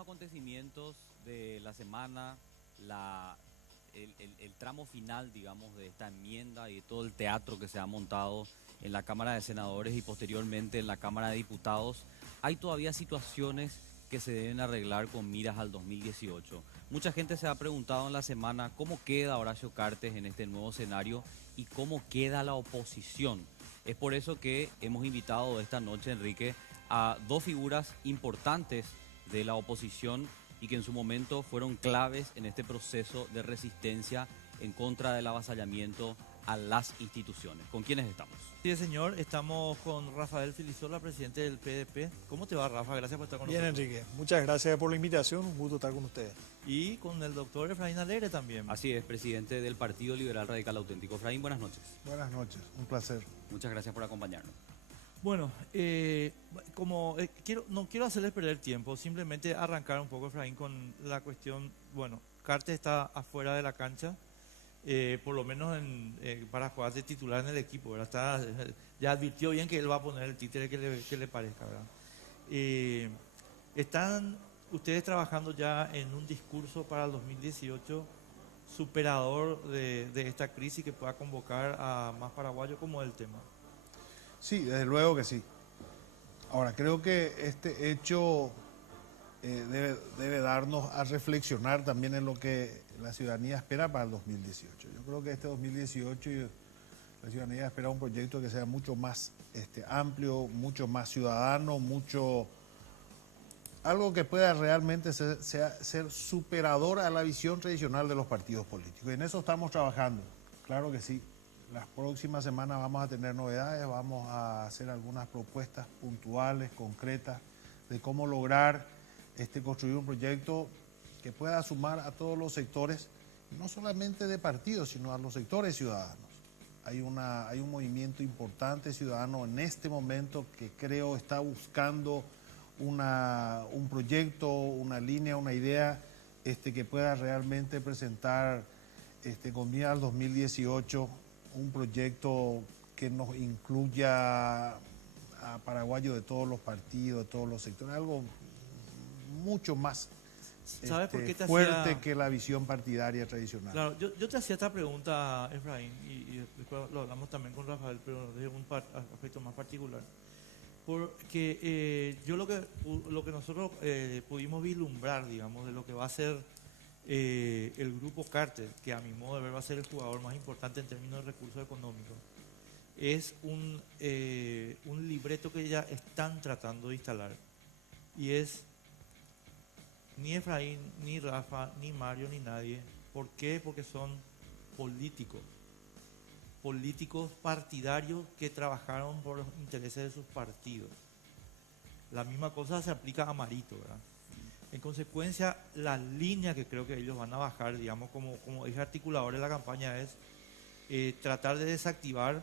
acontecimientos de la semana, el tramo final, digamos, de esta enmienda y de todo el teatro que se ha montado en la Cámara de Senadores y posteriormente en la Cámara de Diputados, hay todavía situaciones que se deben arreglar con miras al 2018. Mucha gente se ha preguntado en la semana cómo queda Horacio Cartes en este nuevo escenario y cómo queda la oposición. Es por eso que hemos invitado esta noche, Enrique, a dos figuras importantes de la oposición y que en su momento fueron claves en este proceso de resistencia en contra del avasallamiento a las instituciones. ¿Con quiénes estamos? Sí, señor, estamos con Rafael Filisola, presidente del PDP. ¿Cómo te va, Rafa? Gracias por estar con Bien, nosotros. Enrique, muchas gracias por la invitación, un gusto estar con ustedes. Y con el doctor Efraín Alegre también. Así es, presidente del Partido Liberal Radical Auténtico. Efraín, buenas noches. Buenas noches, un placer. Muchas gracias por acompañarnos. Bueno, no quiero hacerles perder tiempo, simplemente arrancar un poco, Efraín, con la cuestión. Bueno, Cartes está afuera de la cancha, por lo menos para jugar de titular en el equipo, ¿verdad? Ya advirtió bien que él va a poner el títere que le parezca, ¿verdad? ¿Están ustedes trabajando ya en un discurso para el 2018 superador de esta crisis que pueda convocar a más paraguayos? ¿Cómo es el tema? Sí, desde luego que sí. Ahora, creo que este hecho debe darnos a reflexionar también en lo que la ciudadanía espera para el 2018. Yo creo que este 2018 la ciudadanía espera un proyecto que sea mucho más amplio, mucho más ciudadano, algo que pueda realmente ser superador a la visión tradicional de los partidos políticos. Y en eso estamos trabajando, claro que sí. Las próximas semanas vamos a tener novedades, vamos a hacer algunas propuestas puntuales, concretas, de cómo lograr construir un proyecto que pueda sumar a todos los sectores, no solamente de partidos, sino a los sectores ciudadanos. Hay un movimiento importante ciudadano en este momento que creo está buscando un proyecto, una línea, una idea que pueda realmente presentar con mira al 2018 un proyecto que nos incluya a paraguayos de todos los partidos, de todos los sectores, algo mucho más ¿Sabes por qué te fuerte que la visión partidaria tradicional. Claro, yo te hacía esta pregunta, Efraín, y después lo hablamos también con Rafael, pero desde un aspecto más particular. Porque yo lo que nosotros pudimos vislumbrar, digamos, de lo que va a ser el grupo Cartes, que a mi modo de ver va a ser el jugador más importante en términos de recursos económicos, es un libreto que ya están tratando de instalar. Y es ni Efraín, ni Rafa, ni Mario, ni nadie. ¿Por qué? Porque son políticos partidarios que trabajaron por los intereses de sus partidos. La misma cosa se aplica a Marito, ¿verdad? En consecuencia, la línea que creo que ellos van a bajar, digamos, como eje articulador de la campaña es tratar de desactivar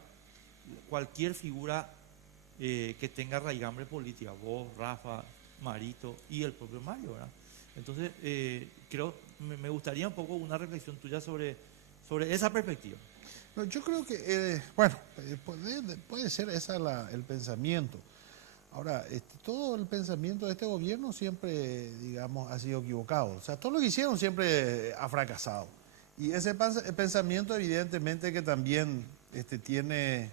cualquier figura que tenga raigambre política, vos, Rafa, Marito y el propio Mario, ¿verdad? Entonces, me gustaría un poco una reflexión tuya sobre esa perspectiva. No, yo creo que, puede ser el pensamiento. Ahora, todo el pensamiento de este gobierno siempre, digamos, ha sido equivocado. O sea, todo lo que hicieron siempre ha fracasado. Y ese pensamiento evidentemente que también tiene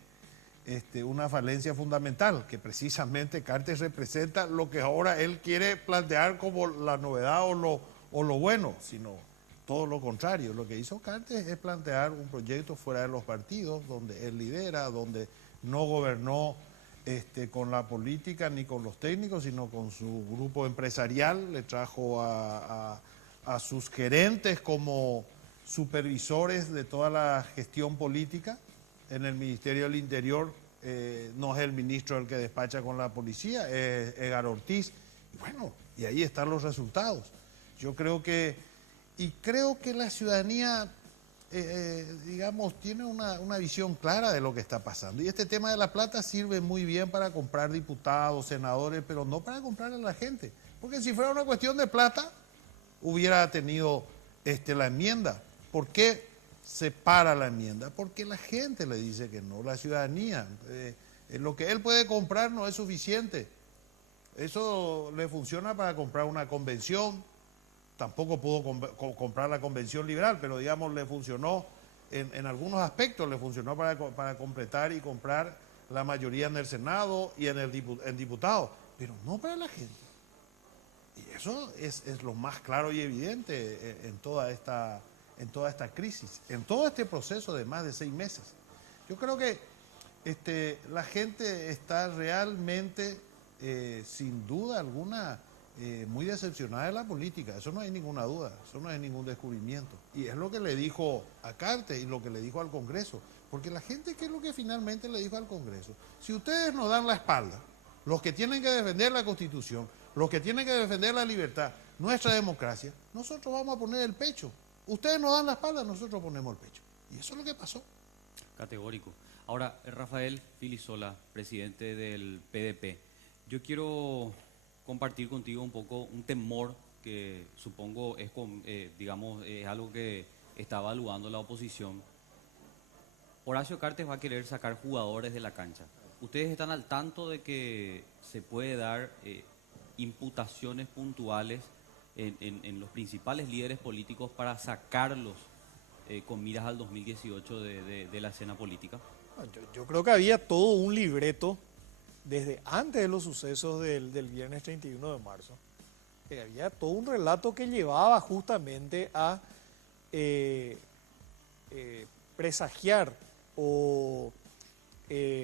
una falencia fundamental, que precisamente Cartes representa lo que ahora él quiere plantear como la novedad o lo bueno, sino todo lo contrario. Lo que hizo Cartes es plantear un proyecto fuera de los partidos, donde él lidera, donde no gobernó con la política ni con los técnicos, sino con su grupo empresarial. Le trajo a sus gerentes como supervisores de toda la gestión política. En el Ministerio del Interior no es el ministro el que despacha con la policía, es Edgar Ortiz. Y bueno, y ahí están los resultados. Yo creo que la ciudadanía, digamos, tiene una visión clara de lo que está pasando. Y este tema de la plata sirve muy bien para comprar diputados, senadores, pero no para comprar a la gente. Porque si fuera una cuestión de plata, hubiera tenido la enmienda. ¿Por qué se para la enmienda? Porque la gente le dice que no, la ciudadanía. Lo que él puede comprar no es suficiente. Eso le funciona para comprar una convención, tampoco pudo comprar la convención liberal, pero digamos le funcionó en algunos aspectos, le funcionó para completar y comprar la mayoría en el Senado y en diputados, pero no para la gente. Y eso es lo más claro y evidente en toda esta crisis, en todo este proceso de más de 6 meses. Yo creo que la gente está realmente, sin duda alguna, muy decepcionada de la política. Eso no hay ninguna duda, eso no es ningún descubrimiento. Y es lo que le dijo a Cartes y lo que le dijo al Congreso. Porque la gente, ¿qué es lo que finalmente le dijo al Congreso? Si ustedes nos dan la espalda, los que tienen que defender la Constitución, los que tienen que defender la libertad, nuestra democracia, nosotros vamos a poner el pecho. Ustedes nos dan la espalda, nosotros ponemos el pecho. Y eso es lo que pasó. Categórico. Ahora, Rafael Filisola, presidente del PDP, yo quiero compartir contigo un poco un temor que supongo es, digamos, es algo que está evaluando la oposición. Horacio Cartes va a querer sacar jugadores de la cancha. ¿Ustedes están al tanto de que se puede dar imputaciones puntuales en los principales líderes políticos para sacarlos con miras al 2018 de la escena política? Yo creo que había todo un libreto desde antes de los sucesos del viernes 31 de marzo. Había todo un relato que llevaba justamente a presagiar o,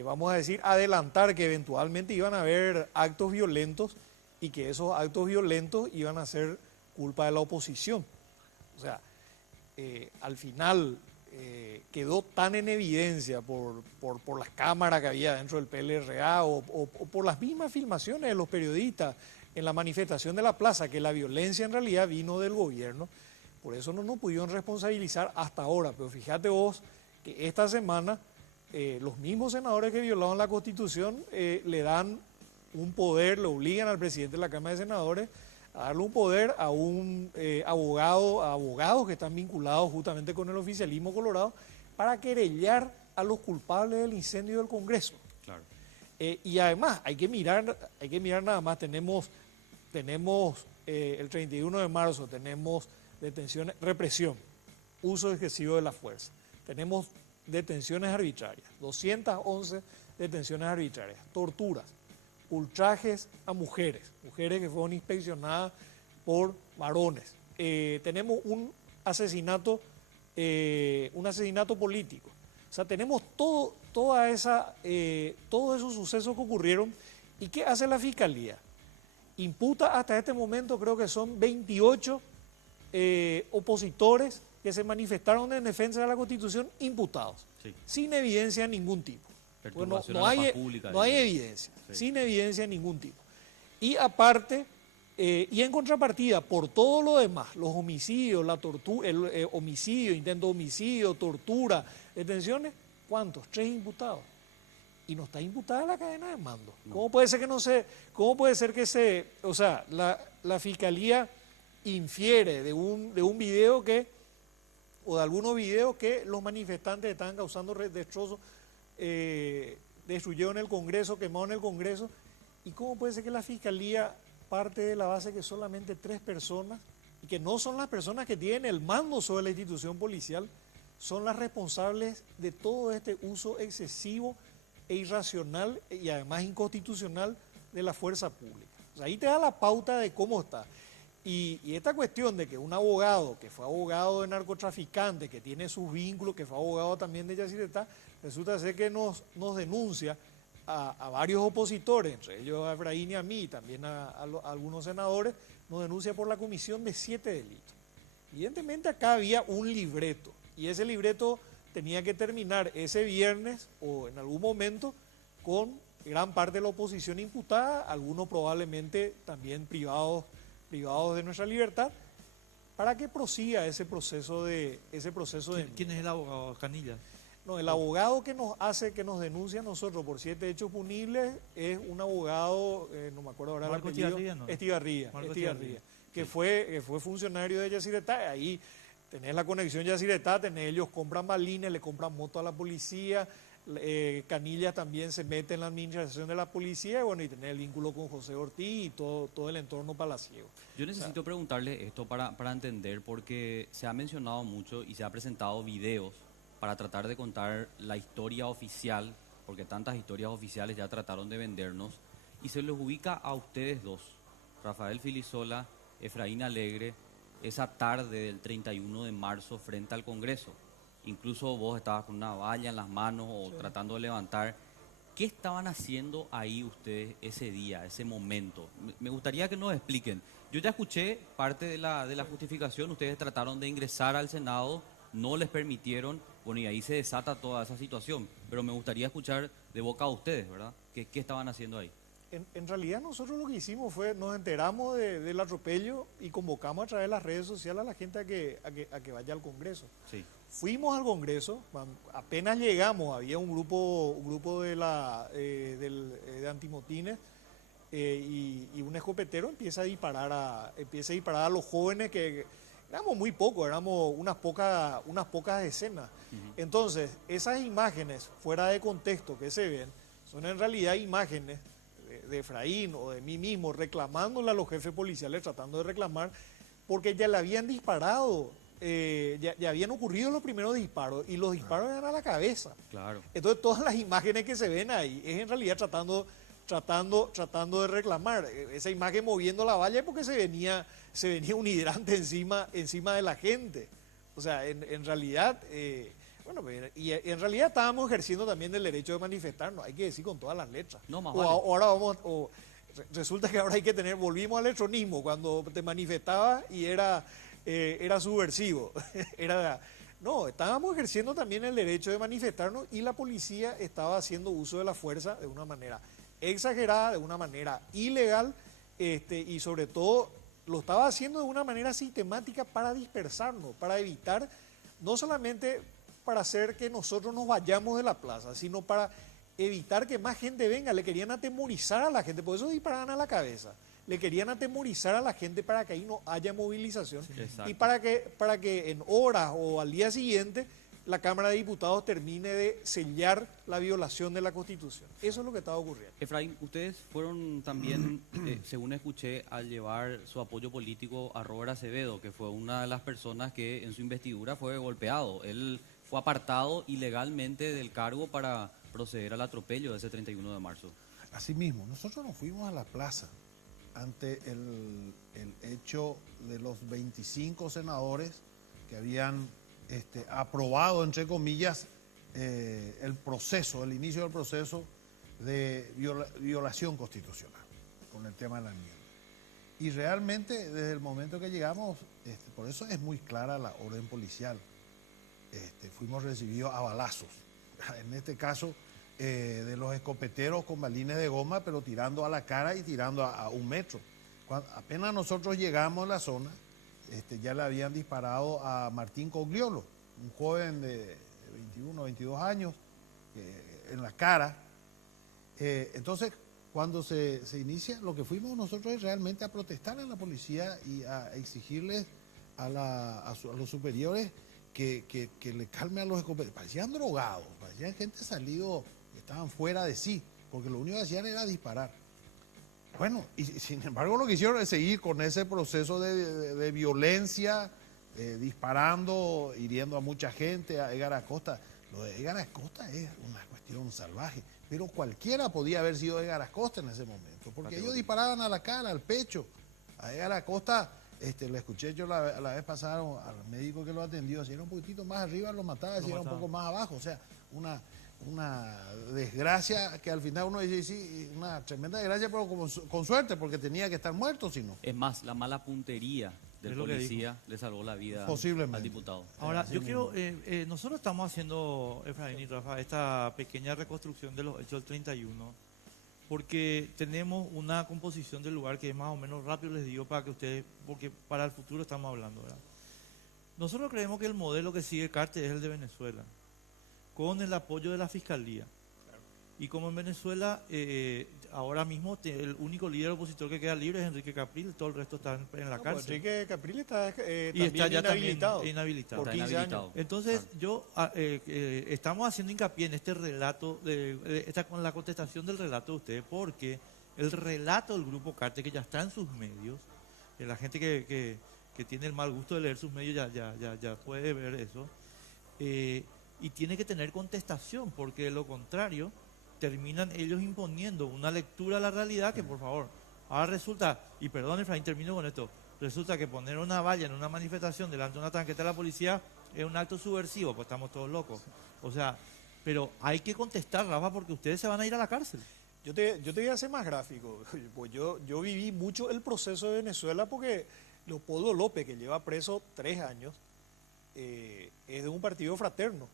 vamos a decir, adelantar que eventualmente iban a haber actos violentos y que esos actos violentos iban a ser culpa de la oposición. O sea, al final quedó tan en evidencia por las cámaras que había dentro del PLRA o por las mismas filmaciones de los periodistas en la manifestación de la plaza, que la violencia en realidad vino del gobierno. Por eso no nos pudieron responsabilizar hasta ahora. Pero fíjate vos que esta semana los mismos senadores que violaron la Constitución le dan un poder, le obligan al presidente de la Cámara de Senadores a darle un poder a un abogado, a abogados que están vinculados justamente con el oficialismo colorado para querellar a los culpables del incendio del Congreso. Claro. Y además hay que mirar nada más, tenemos el 31 de marzo, tenemos detenciones, represión, uso excesivo de la fuerza, tenemos detenciones arbitrarias, 211 detenciones arbitrarias, torturas, ultrajes a mujeres que fueron inspeccionadas por varones. Tenemos un asesinato político. O sea, tenemos todos esos sucesos que ocurrieron. ¿Y qué hace la Fiscalía? Imputa hasta este momento, creo que son 28 opositores que se manifestaron en defensa de la Constitución imputados, sí, sin evidencia de ningún tipo. Bueno, no hay evidencia, sí, sin evidencia de ningún tipo. Y aparte, y en contrapartida, por todo lo demás, los homicidios, la tortura, el homicidio, intento de homicidio, tortura, detenciones, ¿cuántos? 3 imputados. Y no está imputada la cadena de mando. No. ¿Cómo puede ser que cómo puede ser que o sea, la Fiscalía infiere de un video o de algunos videos que los manifestantes estaban causando destrozos, destruyeron el Congreso, quemaron el Congreso? ¿Y cómo puede ser que la Fiscalía parte de la base que solamente 3 personas, y que no son las personas que tienen el mando sobre la institución policial, son las responsables de todo este uso excesivo e irracional y además inconstitucional de la fuerza pública? O sea, ahí te da la pauta de cómo está. Y esta cuestión de que un abogado, que fue abogado de narcotraficante, que tiene sus vínculos, que fue abogado también de Yacyretá, resulta ser que nos denuncia a varios opositores, entre ellos a Efraín y a mí, y también a algunos senadores, nos denuncia por la comisión de 7 delitos. Evidentemente acá había un libreto, y ese libreto tenía que terminar ese viernes o en algún momento con gran parte de la oposición imputada, algunos probablemente también privados de nuestra libertad, para que prosiga ese proceso de ¿Quién es el abogado? Canilla. No, el abogado que nos denuncia a nosotros por 7 hechos punibles es un abogado, no me acuerdo ahora el apellido, Estigarribia, que fue funcionario de Yacyretá. Ahí tenés la conexión Yacyretá, ellos compran balines, le compran motos a la policía, Canilla también se mete en la administración de la policía, y bueno, y tener el vínculo con José Ortiz y todo el entorno palaciego. Yo necesito preguntarle esto para entender, porque se ha mencionado mucho y se ha presentado videos para tratar de contar la historia oficial, porque tantas historias oficiales ya trataron de vendernos, y se les ubica a ustedes dos, Rafael Filisola, Efraín Alegre, esa tarde del 31 de marzo frente al Congreso. Incluso vos estabas con una valla en las manos o Sí. tratando de levantar. ¿Qué estaban haciendo ahí ustedes ese día, ese momento? Me gustaría que nos expliquen. Yo ya escuché parte de la justificación. Ustedes trataron de ingresar al Senado, no les permitieron, bueno, y ahí se desata toda esa situación. Pero me gustaría escuchar de boca de ustedes, ¿verdad? ¿Qué estaban haciendo ahí? En realidad nosotros lo que hicimos fue, nos enteramos del atropello y convocamos a través de las redes sociales a la gente a que vaya al Congreso. Sí. Fuimos al Congreso, apenas llegamos, había un grupo de antimotines y un escopetero empieza a disparar a los jóvenes que éramos muy pocos, éramos unas pocas decenas. Entonces, esas imágenes fuera de contexto que se ven son en realidad imágenes de Efraín o de mí mismo reclamándole a los jefes policiales, tratando de reclamar, porque ya le habían disparado. Ya habían ocurrido los primeros disparos y los disparos eran a la cabeza. Claro. Entonces todas las imágenes que se ven ahí es en realidad tratando de reclamar. Esa imagen moviendo la valla es porque se venía un hidrante encima de la gente. O sea, en realidad, y en realidad estábamos ejerciendo también el derecho de manifestarnos, hay que decir con todas las letras. No, más O vale. resulta que ahora volvimos al electronismo, cuando te manifestabas y era subversivo. No, estábamos ejerciendo también el derecho de manifestarnos y la policía estaba haciendo uso de la fuerza de una manera exagerada, de una manera ilegal, y sobre todo lo estaba haciendo de una manera sistemática para dispersarnos, para evitar, no solamente para hacer que nosotros nos vayamos de la plaza, sino para evitar que más gente venga. Le querían atemorizar a la gente, por eso disparaban a la cabeza. Le querían atemorizar a la gente para que ahí no haya movilización, Exacto. y para que en horas o al día siguiente la Cámara de Diputados termine de sellar la violación de la Constitución. Eso es lo que estaba ocurriendo. Efraín, ustedes fueron también, según escuché, al llevar su apoyo político a Robert Acevedo, que fue una de las personas que en su investidura fue golpeado. Él fue apartado ilegalmente del cargo para proceder al atropello de ese 31 de marzo. Asimismo, nosotros nos fuimos a la plaza ante el hecho de los 25 senadores que habían aprobado, entre comillas, el inicio del proceso de violación constitucional con el tema de la enmienda. Y realmente, desde el momento que llegamos, por eso es muy clara la orden policial. Fuimos recibidos a balazos. En este caso, de los escopeteros con balines de goma, pero tirando a la cara y tirando a 1 metro. Apenas nosotros llegamos a la zona, ya le habían disparado a Martín Cogliolo, un joven de 21, 22 años, en la cara. Entonces, cuando se inicia, lo que fuimos nosotros es realmente a protestar a la policía y a exigirles a los superiores que le calme a los escopeteros. Parecían drogados, parecían gente salido, estaban fuera de sí, porque lo único que hacían era disparar. Bueno, y sin embargo lo que hicieron es seguir con ese proceso de violencia, disparando, hiriendo a mucha gente, a Edgar Acosta. Lo de Edgar Acosta es una cuestión salvaje, pero cualquiera podía haber sido Edgar Acosta en ese momento, porque ellos disparaban a la cara, al pecho. A Edgar Acosta, le escuché yo la vez pasada al médico que lo atendió, si era un poquitito más arriba lo mataba, si era un poco más abajo, o sea, una desgracia que al final uno dice, sí, una tremenda desgracia, pero con suerte, porque tenía que estar muerto, si no. Es más, la mala puntería del Es lo que policía le salvó la vida Posiblemente. al diputado. Ahora, Así yo mismo. quiero, nosotros estamos haciendo, Efraín y Rafa, esta pequeña reconstrucción de los hechos del 31, porque tenemos una composición del lugar que es más o menos rápido, les digo, para que ustedes, porque para el futuro estamos hablando, ¿verdad? Nosotros creemos que el modelo que sigue el cártel es el de Venezuela, con el apoyo de la Fiscalía. Y como en Venezuela, ahora mismo el único líder opositor que queda libre es Enrique Capriles, todo el resto está en la No, pues cárcel. Enrique Capriles está Y también está ya inhabilitado. también inhabilitado. Por Está 15 inhabilitado. años. Entonces, estamos haciendo hincapié en este relato, con la contestación del relato de ustedes, porque el relato del Grupo Cártel, que ya está en sus medios, la gente que tiene el mal gusto de leer sus medios ya puede ver eso, y tiene que tener contestación, porque de lo contrario, terminan ellos imponiendo una lectura a la realidad que, por favor, ahora resulta, y perdón Efraín, termino con esto, resulta que poner una valla en una manifestación delante de una tanqueta de la policía es un acto subversivo, pues estamos todos locos. O sea, pero hay que contestar, Rafa, porque ustedes se van a ir a la cárcel. Yo te voy a hacer más gráfico. Pues yo viví mucho el proceso de Venezuela porque Leopoldo López, que lleva preso 3 años, es de un partido fraterno.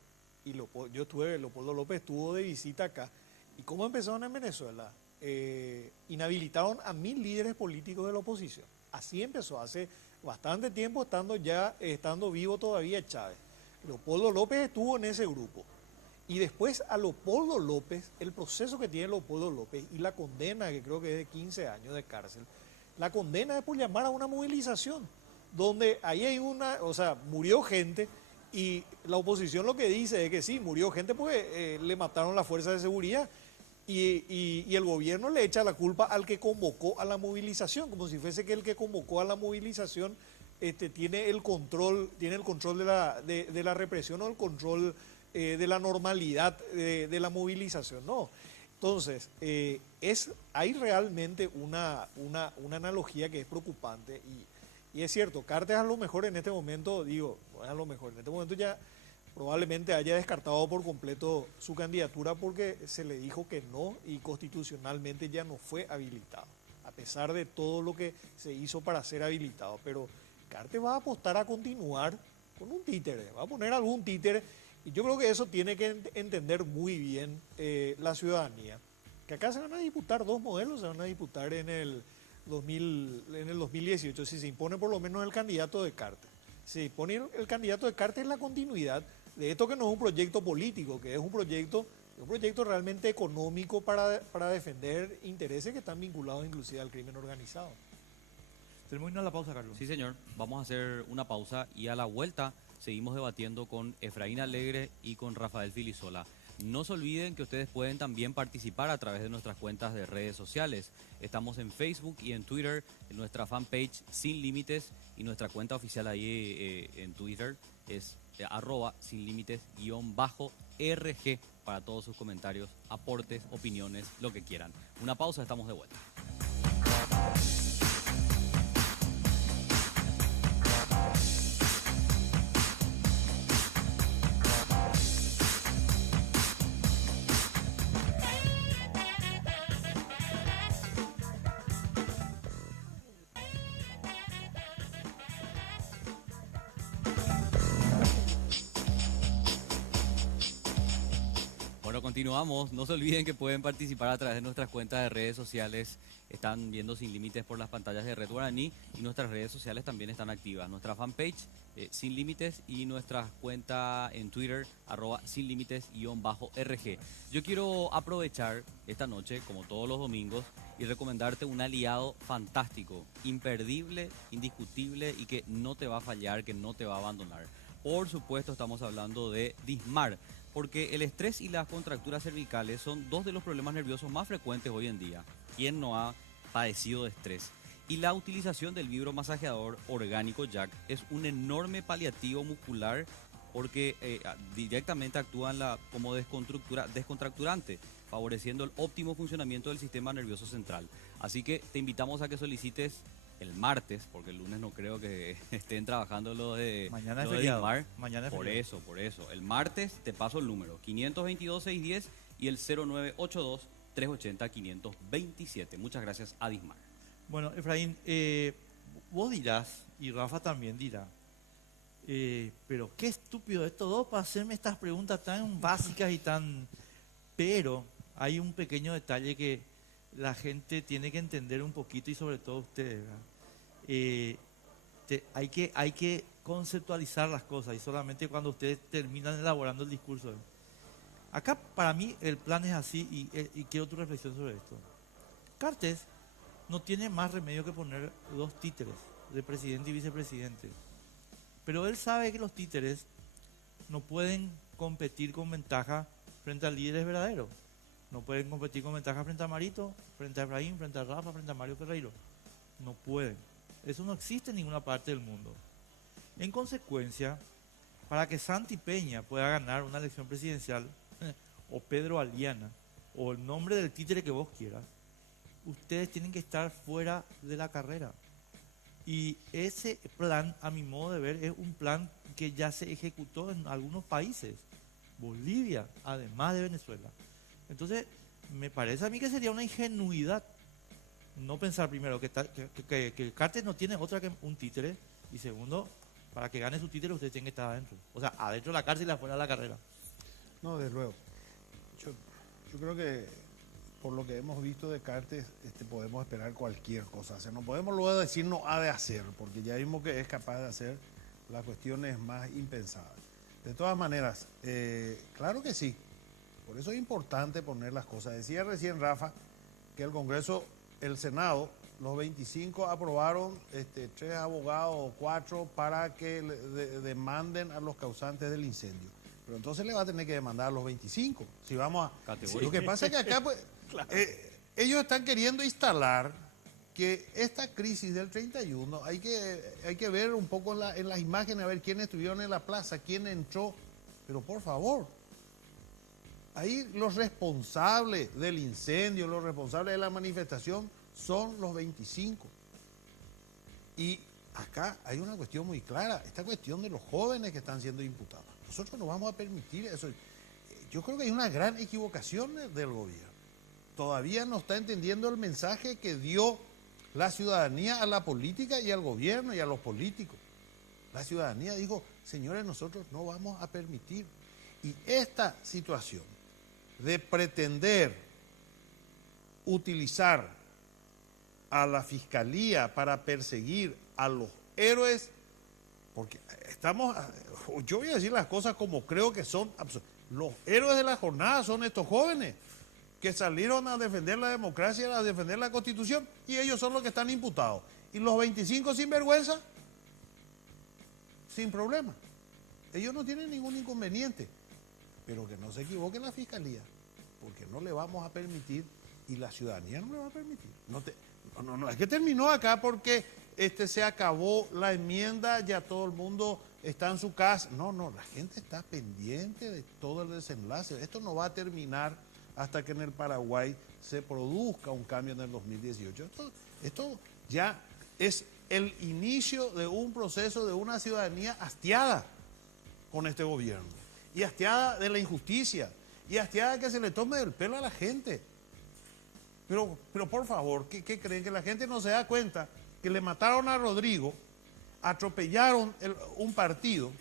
Y Leopoldo López estuvo de visita acá. ¿Y cómo empezaron en Venezuela? Inhabilitaron a 1000 líderes políticos de la oposición. Así empezó, hace bastante tiempo, estando vivo todavía Chávez. Leopoldo López estuvo en ese grupo. Y después a Leopoldo López, el proceso que tiene Leopoldo López y la condena, que creo que es de 15 años de cárcel, la condena es por llamar a una movilización, donde ahí hay murió gente y la oposición lo que dice es que sí, murió gente porque le mataron las fuerzas de seguridad y el gobierno le echa la culpa al que convocó a la movilización, como si fuese que el que convocó a la movilización tiene el control de la represión o el control de la normalidad de la movilización, no. Entonces, hay realmente una analogía que es preocupante y es cierto, Cartes a lo mejor en este momento, no es a lo mejor, en este momento ya probablemente haya descartado por completo su candidatura porque se le dijo que no y constitucionalmente ya no fue habilitado, a pesar de todo lo que se hizo para ser habilitado. Pero Cartes va a apostar a continuar con un títere, va a poner algún títere. Y yo creo que eso tiene que entender muy bien la ciudadanía. Que acá se van a disputar 2 modelos, se van a disputar en el 2018, si se impone por lo menos el candidato de Cartes. Si se impone el candidato de Cartes es la continuidad de esto que no es un proyecto político, que es un proyecto realmente económico para defender intereses que están vinculados inclusive al crimen organizado. Tenemos que ir a la pausa, Carlos. Sí, señor. Vamos a hacer una pausa y a la vuelta seguimos debatiendo con Efraín Alegre y con Rafael Filisola. No se olviden que ustedes pueden también participar a través de nuestras cuentas de redes sociales. Estamos en Facebook y en Twitter, en nuestra fanpage Sin Límites, y nuestra cuenta oficial ahí en Twitter es @sinlimites_RG para todos sus comentarios, aportes, opiniones, lo que quieran. Una pausa, estamos de vuelta. Continuamos, no se olviden que pueden participar a través de nuestras cuentas de redes sociales. Están viendo Sin Límites por las pantallas de Red Guaraní y nuestras redes sociales también están activas. Nuestra fanpage Sin Límites y nuestra cuenta en Twitter @sinlimites_RG. Yo quiero aprovechar esta noche, como todos los domingos, y recomendarte un aliado fantástico, imperdible, indiscutible y que no te va a fallar, que no te va a abandonar. Por supuesto, estamos hablando de Dismar, porque el estrés y las contracturas cervicales son 2 de los problemas nerviosos más frecuentes hoy en día. ¿Quién no ha padecido de estrés? Y la utilización del vibromasajeador orgánico Jack es un enorme paliativo muscular porque directamente actúa como descontracturante, favoreciendo el óptimo funcionamiento del sistema nervioso central. Así que te invitamos a que solicites el martes, porque el lunes no creo que estén trabajando lo de mañana es feriado. Dismar. Mañana es por feriado. eso. El martes te paso el número 522-610 y el 0982-380-527. Muchas gracias a Dismar. Bueno, Efraín, vos dirás, y Rafa también dirá, pero qué estúpido estos dos para hacerme estas preguntas tan básicas y tan... Pero hay un pequeño detalle que la gente tiene que entender un poquito y sobre todo ustedes, ¿verdad? Hay que conceptualizar las cosas y solamente cuando ustedes terminan elaborando el discurso. Acá para mí el plan es así y quiero tu reflexión sobre esto. Cartes no tiene más remedio que poner 2 títeres de presidente y vicepresidente. Pero él sabe que los títeres no pueden competir con ventaja frente a líderes verdaderos. No pueden competir con ventaja frente a Marito, frente a Efraín, frente a Rafa, frente a Mario Ferreiro. No pueden. Eso no existe en ninguna parte del mundo. En consecuencia, para que Santi Peña pueda ganar una elección presidencial, o Pedro Aliana, o el nombre del títere que vos quieras, ustedes tienen que estar fuera de la carrera. Y ese plan, a mi modo de ver, es un plan que ya se ejecutó en algunos países. Bolivia, además de Venezuela. Entonces, me parece a mí que sería una ingenuidad no pensar primero que el Cartes no tiene otra que un títere, y segundo, para que gane su títere usted tiene que estar adentro. O sea, adentro de la cárcel y afuera de la carrera. No, desde luego. Yo creo que por lo que hemos visto de Cartes, podemos esperar cualquier cosa. O sea, no podemos luego decir no ha de hacer, porque ya vimos que es capaz de hacer las cuestiones más impensadas. De todas maneras, claro que sí. Por eso es importante poner las cosas. Decía recién Rafa que el Congreso, el Senado, los 25 aprobaron 3 abogados o 4 para que demanden a los causantes del incendio. Pero entonces le va a tener que demandar a los 25. Si vamos a... Lo que pasa es que acá pues, claro, ellos están queriendo instalar que esta crisis del 31, hay que ver un poco en las imágenes, a ver quiénes estuvieron en la plaza, quién entró. Pero por favor, ahí los responsables del incendio, los responsables de la manifestación son los 25. Y acá hay una cuestión muy clara, esta cuestión de los jóvenes que están siendo imputados. Nosotros no vamos a permitir eso. Yo creo que hay una gran equivocación del gobierno. Todavía no está entendiendo el mensaje que dio la ciudadanía a la política y al gobierno y a los políticos. La ciudadanía dijo, señores, nosotros no vamos a permitir. Y esta situación de pretender utilizar a la fiscalía para perseguir a los héroes, porque yo voy a decir las cosas como creo que son, los héroes de la jornada son estos jóvenes que salieron a defender la democracia, a defender la Constitución, y ellos son los que están imputados. Y los 25 sinvergüenza, sin problema. Ellos no tienen ningún inconveniente, pero que no se equivoque la fiscalía, porque no le vamos a permitir y la ciudadanía no le va a permitir. No, es que terminó acá porque se acabó la enmienda, ya todo el mundo está en su casa. No, la gente está pendiente de todo el desenlace. Esto no va a terminar hasta que en el Paraguay se produzca un cambio en el 2018. Esto ya es el inicio de un proceso de una ciudadanía hastiada con este gobierno, y hastiada de la injusticia, y hastiada de que se le tome del pelo a la gente. Pero por favor, ¿qué creen? Que la gente no se da cuenta que le mataron a Rodrigo, atropellaron un partido,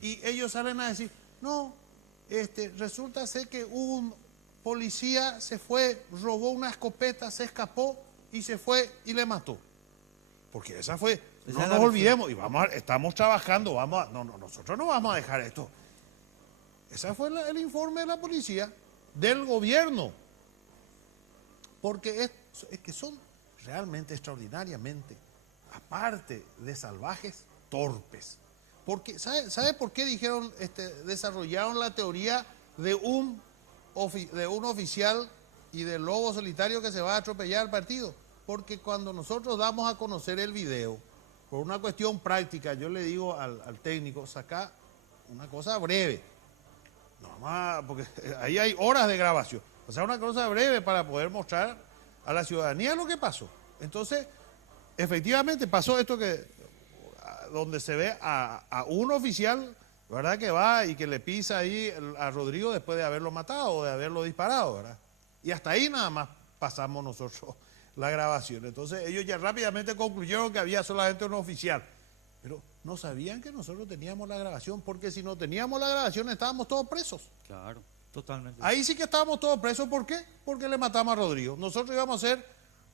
y ellos salen a decir, no, resulta ser que un policía se fue, robó una escopeta, se escapó y se fue y le mató. Porque esa fue, no nos olvidemos, y estamos trabajando, nosotros no vamos a dejar esto. Ese fue el informe de la policía, del gobierno. Porque es que son realmente extraordinariamente, aparte de salvajes, torpes. Porque, ¿sabe por qué desarrollaron la teoría de un oficial y del lobo solitario que se va a atropellar al partido? Porque cuando nosotros damos a conocer el video, por una cuestión práctica, yo le digo al técnico, saca una cosa breve, porque ahí hay horas de grabación, o sea, una cosa breve para poder mostrar a la ciudadanía lo que pasó. Entonces, efectivamente pasó esto donde se ve a un oficial, ¿verdad?, que va y que le pisa ahí a Rodrigo después de haberlo matado o de haberlo disparado, ¿verdad? Y hasta ahí nada más pasamos nosotros la grabación. Entonces ellos ya rápidamente concluyeron que había solamente un oficial. Pero no sabían que nosotros teníamos la grabación, porque si no teníamos la grabación estábamos todos presos. Claro, totalmente. Ahí sí que estábamos todos presos. ¿Por qué? Porque le matamos a Rodrigo. Nosotros íbamos a ser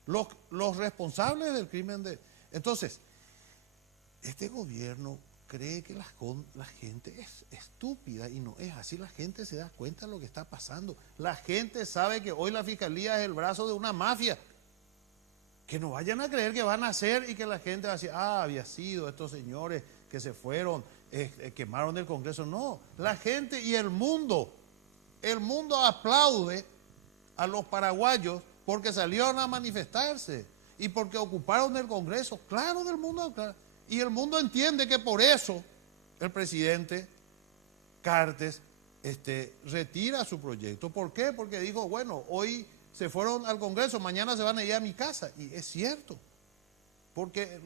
los responsables del crimen de... Entonces, este gobierno cree que la gente es estúpida y no es así. La gente se da cuenta de lo que está pasando. La gente sabe que hoy la fiscalía es el brazo de una mafia. Que no vayan a creer que van a hacer y que la gente va a decir, había sido estos señores que se fueron, quemaron el Congreso. No, la gente y el mundo aplaude a los paraguayos porque salieron a manifestarse y porque ocuparon el Congreso. Claro, del mundo, claro. Y el mundo entiende que por eso el presidente Cartes retira su proyecto. ¿Por qué? Porque dijo, bueno, hoy se fueron al Congreso, mañana se van a ir a mi casa. Y es cierto, porque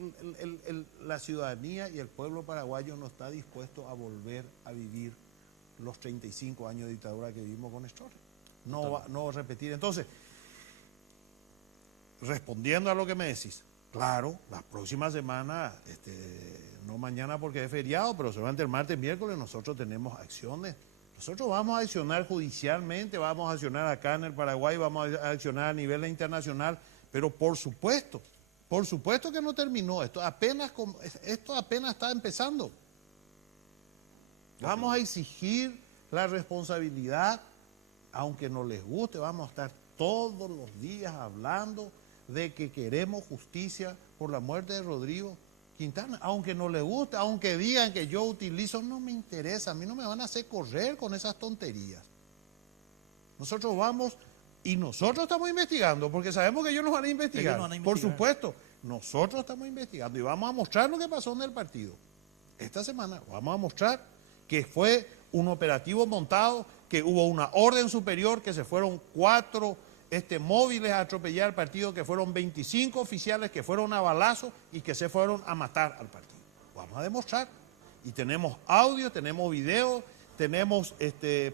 la ciudadanía y el pueblo paraguayo no está dispuesto a volver a vivir los 35 años de dictadura que vivimos con Néstor. No va a repetir. Entonces, respondiendo a lo que me decís, claro, la próxima semana, no mañana porque es feriado, pero seguramente el martes, miércoles, nosotros tenemos acciones. Nosotros vamos a accionar judicialmente, vamos a accionar acá en el Paraguay, vamos a accionar a nivel internacional, pero por supuesto que no terminó. Esto apenas está empezando. Vamos a exigir la responsabilidad, aunque no les guste, vamos a estar todos los días hablando de que queremos justicia por la muerte de Rodrigo Quintana, aunque no les guste, aunque digan que yo utilizo, no me interesa, a mí no me van a hacer correr con esas tonterías. Nosotros vamos y nosotros estamos investigando, porque sabemos que ellos nos van a investigar. Por supuesto, nosotros estamos investigando y vamos a mostrar lo que pasó en el partido. Esta semana vamos a mostrar que fue un operativo montado, que hubo una orden superior, que se fueron 4 móviles a atropellar al partido, que fueron 25 oficiales que fueron a balazo y que se fueron a matar al partido. Vamos a demostrar. Y tenemos audio, tenemos video, tenemos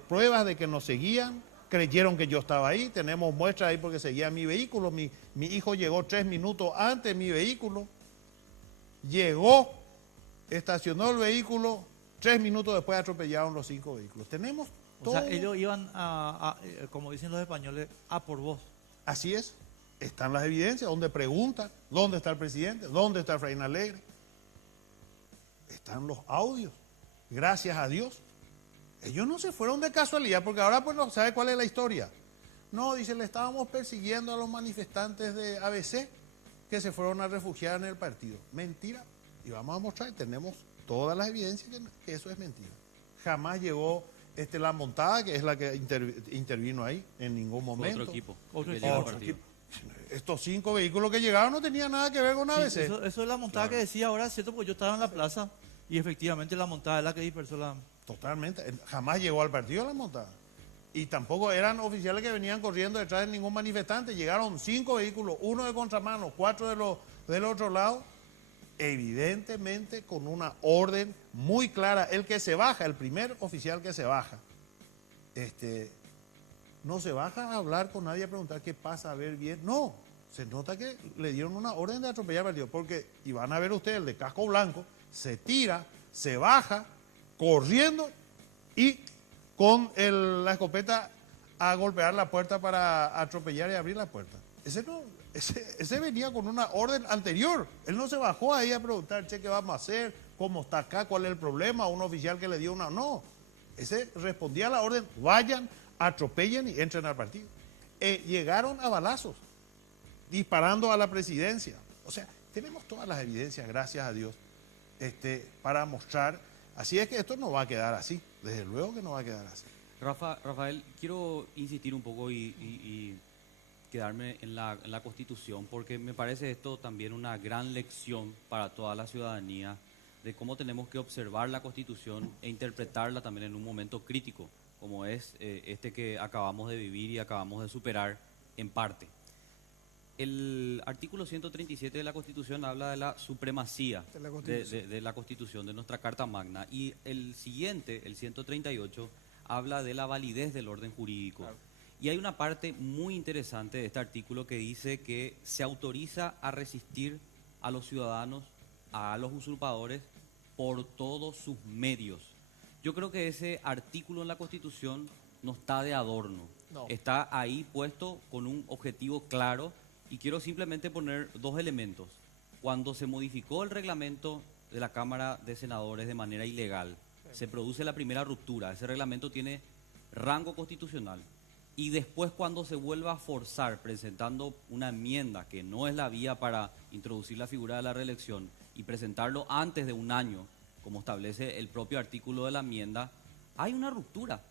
pruebas de que nos seguían, creyeron que yo estaba ahí, tenemos muestras ahí porque seguía mi vehículo. Mi hijo llegó 3 minutos antes de mi vehículo, llegó, estacionó el vehículo, 3 minutos después atropellaron los 5 vehículos. Tenemos todo. O sea, ellos iban como dicen los españoles, a por vos. Así es. Están las evidencias, donde preguntan, ¿dónde está el presidente? ¿Dónde está Efraín Alegre? Están los audios. Gracias a Dios. Ellos no se fueron de casualidad, porque ahora pues no sabe cuál es la historia. No, dice, le estábamos persiguiendo a los manifestantes de ABC que se fueron a refugiar en el partido. Mentira. Y vamos a mostrar, tenemos todas las evidencias que eso es mentira. Jamás llegó la montada, que es la que intervino ahí, en ningún momento. Otro equipo. Estos 5 vehículos que llegaron no tenían nada que ver con ABC. Sí, eso es la montada que decía ahora, es cierto, porque yo estaba en la plaza y efectivamente la montada es la que dispersó la... Totalmente. Jamás llegó al partido la montada. Y tampoco eran oficiales que venían corriendo detrás de ningún manifestante. Llegaron 5 vehículos, 1 de contramano, 4 del otro lado. Evidentemente con una orden muy clara. El que se baja, el primer oficial que se baja, no se baja a hablar con nadie, a preguntar qué pasa, a ver bien. No, se nota que le dieron una orden de atropellar al partido, porque, y van a ver ustedes, el de casco blanco, se tira, se baja, corriendo y con la escopeta a golpear la puerta para atropellar y abrir la puerta. Ese venía con una orden anterior. Él no se bajó ahí a preguntar, che, ¿qué vamos a hacer? ¿Cómo está acá? ¿Cuál es el problema? Un oficial que le dio una... No, ese respondía a la orden, vayan, atropellen y entren al partido. Llegaron a balazos, disparando a la presidencia. O sea, tenemos todas las evidencias, gracias a Dios, para mostrar. Así es que esto no va a quedar así, desde luego que no va a quedar así. Rafael, quiero insistir un poco y quedarme en la Constitución, porque me parece esto también una gran lección para toda la ciudadanía de cómo tenemos que observar la Constitución e interpretarla también en un momento crítico, como es que acabamos de vivir y acabamos de superar en parte. El artículo 137 de la Constitución habla de la supremacía de la Constitución, de nuestra Carta Magna, y el siguiente, el 138, habla de la validez del orden jurídico. Claro. Y hay una parte muy interesante de este artículo que dice que se autoriza a resistir a los ciudadanos, a los usurpadores, por todos sus medios. Yo creo que ese artículo en la Constitución no está de adorno, no. Está ahí puesto con un objetivo claro, y quiero simplemente poner 2 elementos. Cuando se modificó el reglamento de la Cámara de Senadores de manera ilegal, se produce la primera ruptura, ese reglamento tiene rango constitucional, y después cuando se vuelva a forzar presentando una enmienda que no es la vía para introducir la figura de la reelección y presentarlo antes de un año, como establece el propio artículo de la enmienda, hay una ruptura.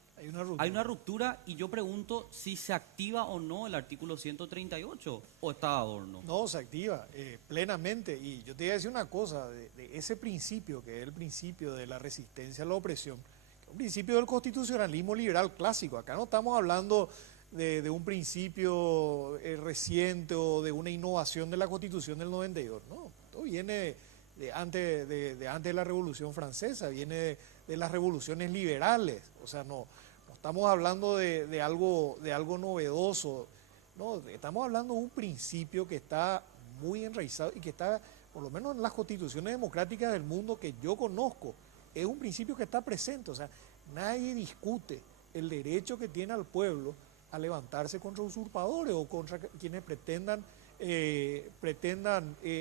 Hay una ruptura y yo pregunto si se activa o no el artículo 138 o está de adorno. No, se activa plenamente. Y yo te voy a decir una cosa, de ese principio, que es el principio de la resistencia a la opresión, que es un principio del constitucionalismo liberal clásico. Acá no estamos hablando de un principio reciente o de una innovación de la Constitución del 92. No, esto viene de antes de la Revolución Francesa, viene de las revoluciones liberales. O sea, no estamos hablando de algo novedoso, no, estamos hablando de un principio que está muy enraizado y que está, por lo menos en las constituciones democráticas del mundo que yo conozco, es un principio que está presente. O sea, nadie discute el derecho que tiene al pueblo a levantarse contra usurpadores o contra quienes pretendan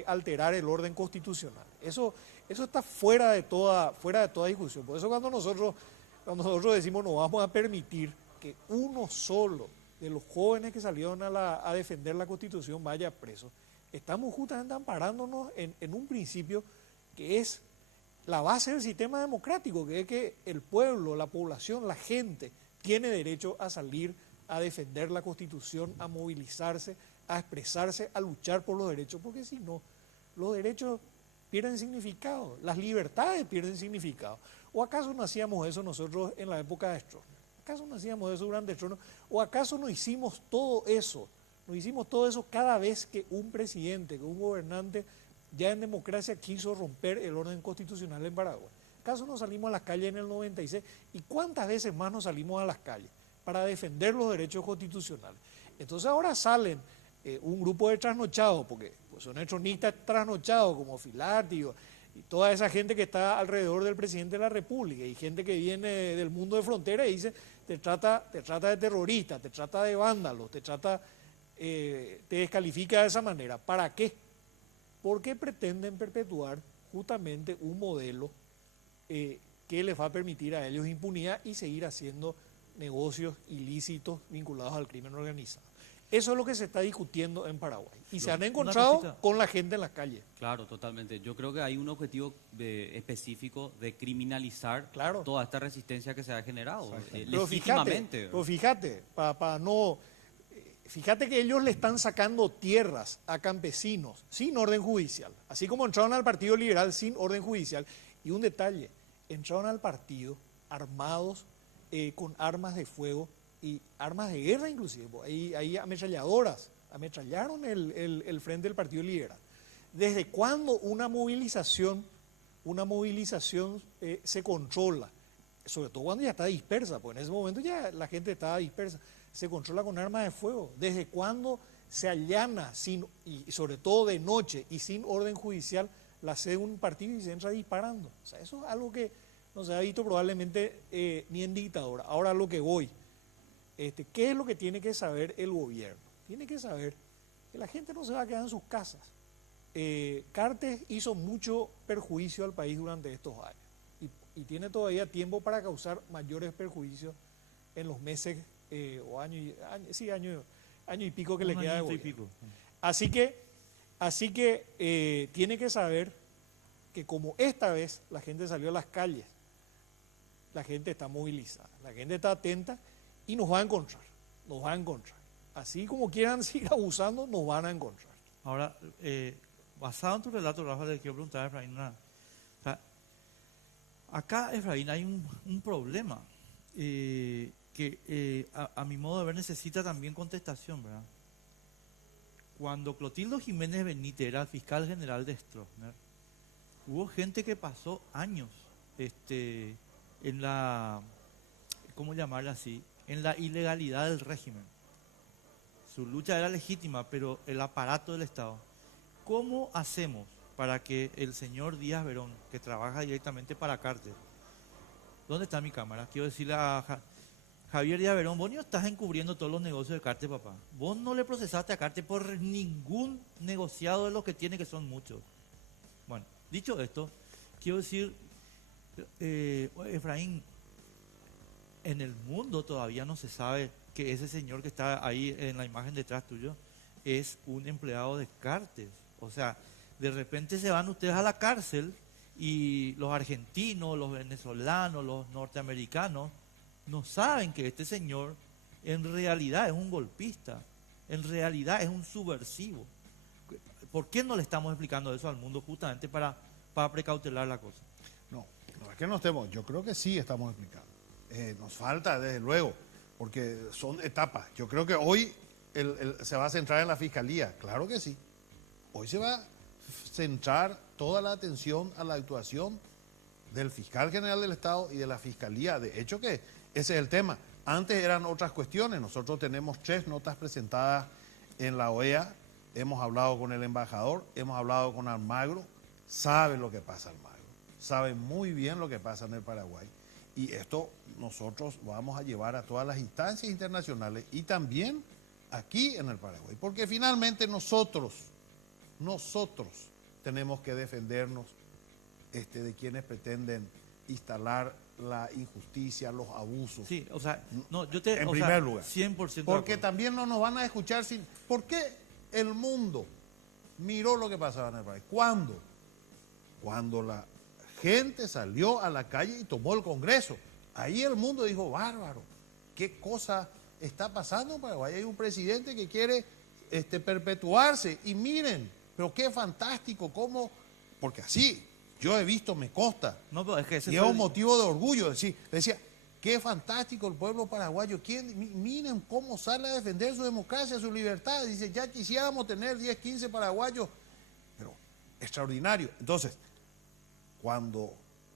alterar el orden constitucional. Eso está fuera de toda discusión. Por eso cuando nosotros decimos no vamos a permitir que uno solo de los jóvenes que salieron a defender la Constitución vaya preso, estamos justamente amparándonos en un principio que es la base del sistema democrático, que es que el pueblo, la población, la gente tiene derecho a salir a defender la Constitución, a movilizarse, a expresarse, a luchar por los derechos, porque si no, los derechos pierden significado, las libertades pierden significado. ¿O acaso no hacíamos eso nosotros en la época de Stroessner? ¿Acaso no hacíamos eso durante Stroessner? ¿O acaso no hicimos todo eso? ¿No hicimos todo eso cada vez que un presidente, que un gobernante ya en democracia quiso romper el orden constitucional en Paraguay? ¿Acaso no salimos a las calles en el 96? ¿Y cuántas veces más nos salimos a las calles para defender los derechos constitucionales? Entonces ahora salen un grupo de trasnochados, porque pues, son hechonistas trasnochados como Filati y toda esa gente que está alrededor del presidente de la República, y gente que viene del mundo de frontera y dice, te trata de terrorista, te trata de vándalo, te descalifica de esa manera. ¿Para qué? Porque pretenden perpetuar justamente un modelo que les va a permitir a ellos impunidad y seguir haciendo negocios ilícitos vinculados al crimen organizado. Eso es lo que se está discutiendo en Paraguay. Y se han encontrado con la gente en las calles. Claro, totalmente. Yo creo que hay un objetivo específico de criminalizar claro. toda esta resistencia que se ha generado, Pero legítimamente. Fíjate que ellos le están sacando tierras a campesinos sin orden judicial. Así como entraron al Partido Liberal sin orden judicial. Y un detalle, entraron al partido armados con armas de fuego y armas de guerra inclusive, hay ametralladoras, ametrallaron el frente del Partido Liberal. ¿Desde cuándo una movilización se controla? Sobre todo cuando ya está dispersa, pues en ese momento ya la gente estaba dispersa, se controla con armas de fuego. ¿Desde cuándo se allana, y sobre todo de noche y sin orden judicial, la sede de un partido y se entra disparando? O sea, eso es algo que no se ha visto probablemente ni en dictadura. Ahora lo que voy. ¿Qué es lo que tiene que saber el gobierno? Tiene que saber que la gente no se va a quedar en sus casas. Cartes hizo mucho perjuicio al país durante estos años y tiene todavía tiempo para causar mayores perjuicios en los meses o año y pico que le queda de gobierno. Así que tiene que saber que como esta vez la gente salió a las calles, la gente está movilizada, la gente está atenta y nos va a encontrar. Así como quieran seguir abusando, nos van a encontrar. Ahora, basado en tu relato, Rafa, le quiero preguntar a Efraín acá, Efraín, hay un problema que a mi modo de ver necesita también contestación, ¿verdad? Cuando Clotildo Jiménez Benítez era fiscal general de Stroessner, hubo gente que pasó años en la, ¿cómo llamarla así?, en la ilegalidad del régimen. Su lucha era legítima, pero el aparato del Estado. ¿Cómo hacemos para que el señor Díaz Verón, que trabaja directamente para Cartes, ¿dónde está mi cámara? Quiero decirle a Javier Díaz Verón, vos no estás encubriendo todos los negocios de Cartes, papá. Vos no le procesaste a Cartes por ningún negociado de los que tiene, que son muchos. Bueno, dicho esto, quiero decir, Efraín, en el mundo todavía no se sabe que ese señor que está ahí en la imagen detrás tuyo es un empleado de Cartes. O sea, de repente se van ustedes a la cárcel y los argentinos, los venezolanos, los norteamericanos no saben que este señor en realidad es un golpista, en realidad es un subversivo. ¿Por qué no le estamos explicando eso al mundo justamente para precautelar la cosa? No, no es que no estemos, yo creo que sí estamos explicando. Nos falta, desde luego, porque son etapas. Yo creo que hoy se va a centrar en la fiscalía, claro que sí. Hoy se va a centrar toda la atención a la actuación del fiscal general del Estado y de la fiscalía. De hecho que ese es el tema. Antes eran otras cuestiones. Nosotros tenemos 3 notas presentadas en la OEA. Hemos hablado con el embajador, hemos hablado con Almagro. Sabe lo que pasa Almagro. Sabe muy bien lo que pasa en el Paraguay. Y esto nosotros vamos a llevar a todas las instancias internacionales y también aquí en el Paraguay. Porque finalmente nosotros tenemos que defendernos de quienes pretenden instalar la injusticia, los abusos. Sí, o sea, en primer lugar. 100%. Porque también no nos van a escuchar sin... ¿Por qué el mundo miró lo que pasaba en el país? ¿Cuándo? Cuando la gente salió a la calle y tomó el Congreso. Ahí el mundo dijo, bárbaro, ¿qué cosa está pasando en Paraguay? Hay un presidente que quiere perpetuarse y miren, pero qué fantástico, cómo... Porque así... Yo he visto, me consta, No, pero es que ese y es un motivo de orgullo. Decía, qué fantástico el pueblo paraguayo. Miren cómo sale a defender su democracia, su libertad. Dice, ya quisiéramos tener 10, 15 paraguayos. Pero extraordinario. Entonces, cuando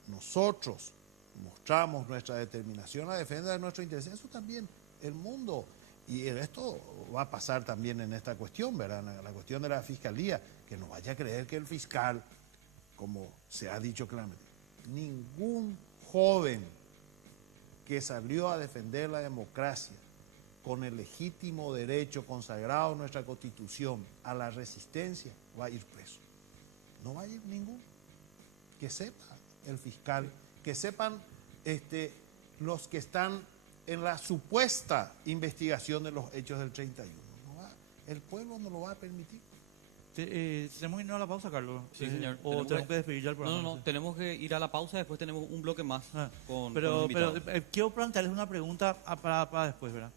nosotros mostramos nuestra determinación a defender nuestro interés, eso también el mundo, y esto va a pasar también en esta cuestión, ¿verdad? La cuestión de la fiscalía, que no vaya a creer que el fiscal... Como se ha dicho claramente, ningún joven que salió a defender la democracia con el legítimo derecho consagrado en nuestra Constitución a la resistencia va a ir preso. No va a ir ninguno. Que sepa el fiscal, que sepan los que están en la supuesta investigación de los hechos del 31. El pueblo no lo va a permitir. ¿Tenemos que ir a la pausa, Carlos? Sí, señor. ¿O tenemos que despedir ya el programa? No, tenemos que ir a la pausa, después tenemos un bloque más con pero invitados. quiero plantearles una pregunta para después, ¿verdad?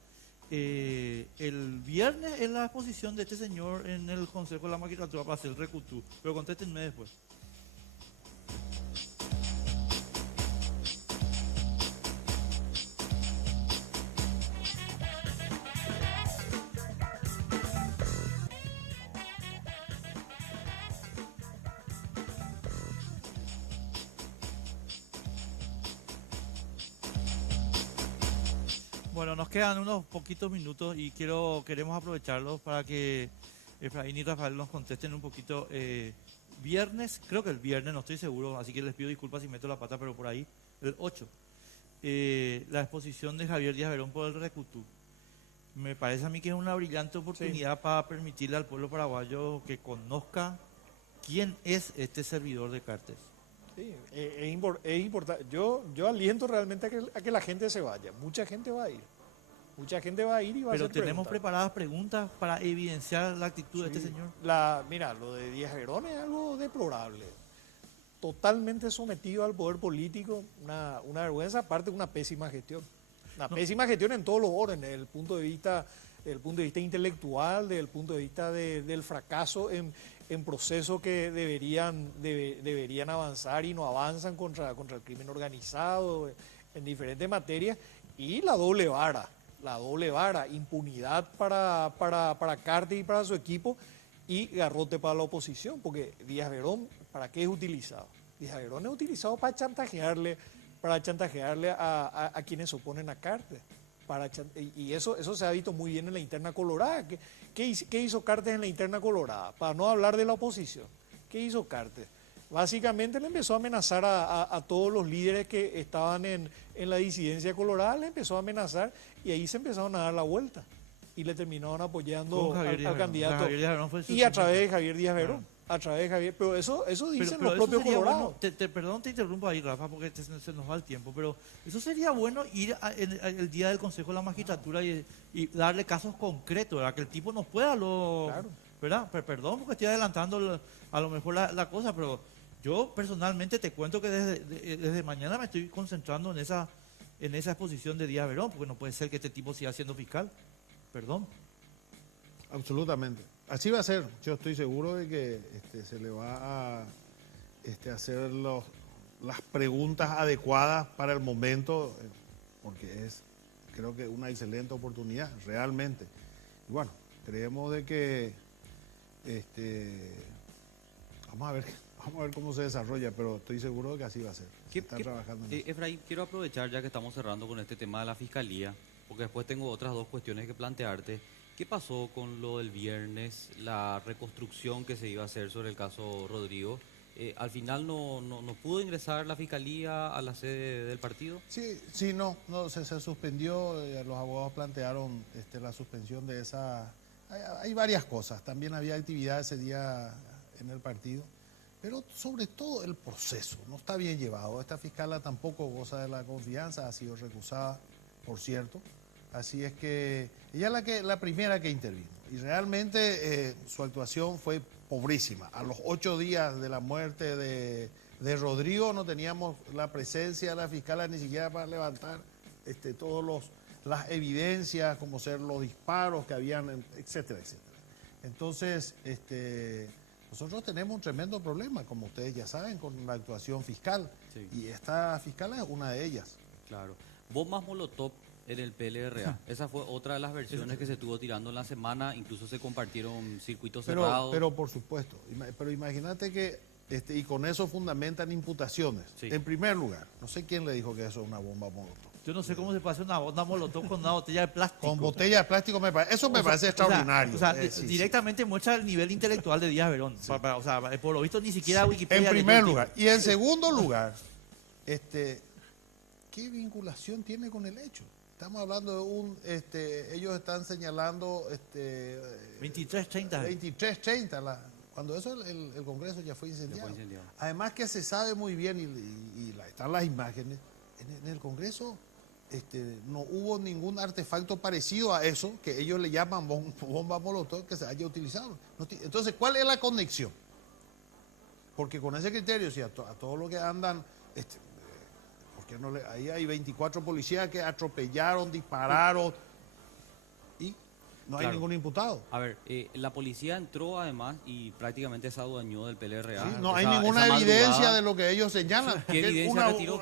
El viernes es la exposición de este señor en el Consejo de la Magistratura para hacer el recutú, pero contéstenme después. Bueno, nos quedan unos poquitos minutos y queremos aprovecharlos para que Efraín y Rafael nos contesten un poquito. Viernes, creo que el viernes, no estoy seguro, así que les pido disculpas si meto la pata, pero por ahí, el 8, la exposición de Javier Díaz Verón por el Recutú. Me parece a mí que es una brillante oportunidad para permitirle al pueblo paraguayo que conozca quién es este servidor de Cartes. Sí, es importante. Yo aliento realmente a que la gente se vaya. Mucha gente va a ir. Mucha gente va a ir y va a hacer Pero tenemos preguntas. preparadas preguntas para evidenciar la actitud de este señor. Mira, lo de Díaz Verón es algo deplorable. Totalmente sometido al poder político, una vergüenza, aparte de una pésima gestión. Una pésima gestión en todos los órdenes, desde el punto de vista intelectual, desde el punto de vista del fracaso en procesos que deberían avanzar y no avanzan contra el crimen organizado en diferentes materias, y la doble vara, impunidad para Cartes y para su equipo, y garrote para la oposición, porque Díaz Verón, ¿para qué es utilizado? Díaz Verón es utilizado para chantajearle a quienes se oponen a Cartes. Y eso se ha visto muy bien en la interna colorada. ¿Qué hizo Cartes en la interna colorada? Para no hablar de la oposición. ¿Qué hizo Cartes? Básicamente le empezó a amenazar a todos los líderes que estaban en la disidencia colorada, le empezó a amenazar y ahí se empezaron a dar la vuelta. Y le terminaron apoyando al candidato. Y a través de Javier Díaz Verón. a través de Javier, pero eso dicen Pero los eso propios sería colorados. bueno, perdón, te interrumpo ahí, Rafa, porque se nos va el tiempo, pero eso sería bueno ir el día del Consejo de la Magistratura y darle casos concretos, ¿verdad? Que el tipo nos pueda Claro. ¿verdad? Perdón porque estoy adelantando a lo mejor la cosa, pero yo personalmente te cuento que desde mañana me estoy concentrando en esa exposición de Díaz Verón, porque no puede ser que este tipo siga siendo fiscal. Perdón. Absolutamente. Así va a ser. Yo estoy seguro de que se le va a hacer las preguntas adecuadas para el momento, porque es, creo que una excelente oportunidad, realmente. Y bueno, creemos de que vamos a ver cómo se desarrolla, pero estoy seguro de que así va a ser. Se está trabajando en eso. Efraín, quiero aprovechar ya que estamos cerrando con este tema de la fiscalía, porque después tengo otras dos cuestiones que plantearte. ¿Qué pasó con lo del viernes, la reconstrucción que se iba a hacer sobre el caso Rodrigo? ¿Al final no pudo ingresar la fiscalía a la sede del partido? Sí, no, se suspendió, los abogados plantearon la suspensión de esa. Hay varias cosas, también había actividad ese día en el partido, pero sobre todo el proceso no está bien llevado. Esta fiscala tampoco goza de la confianza, ha sido recusada, por cierto. Así es que ella es la primera que intervino y realmente su actuación fue pobrísima. A los 8 días de la muerte de Rodrigo no teníamos la presencia de la fiscala ni siquiera para levantar todas las evidencias, como ser los disparos que habían, etcétera, etcétera. Entonces, nosotros tenemos un tremendo problema, como ustedes ya saben, con la actuación fiscal. Sí. Y esta fiscala es una de ellas. Claro. Bombas Molotov en el PLRA. Esa fue otra de las versiones que se estuvo tirando en la semana. Incluso se compartieron circuitos cerrados. Pero por supuesto, pero imagínate que, y con eso fundamentan imputaciones. Sí. En primer lugar, no sé quién le dijo que eso es una bomba molotov. Yo no sé cómo se pasa una onda molotov con una botella de plástico. Con botella de plástico eso me parece extraordinario. Sí, directamente muestra el nivel intelectual de Díaz Verón. Sí. O sea, por lo visto ni siquiera Wikipedia. En primer lugar. Y en segundo lugar, ¿qué vinculación tiene con el hecho? Estamos hablando de ellos están señalando 2330. 2330, cuando eso el Congreso ya fue incendiado. Además que se sabe muy bien, y están las imágenes, en el Congreso no hubo ningún artefacto parecido a eso, que ellos le llaman bomba molotov, que se haya utilizado. Entonces, ¿cuál es la conexión? Porque con ese criterio, si a todo lo que andan... porque ahí hay 24 policías que atropellaron, dispararon y no hay ningún imputado. A ver, la policía entró además y prácticamente se adueñó del PLRA. Sí, no hay ninguna evidencia de lo que ellos señalan. ¿Qué evidencia retiró?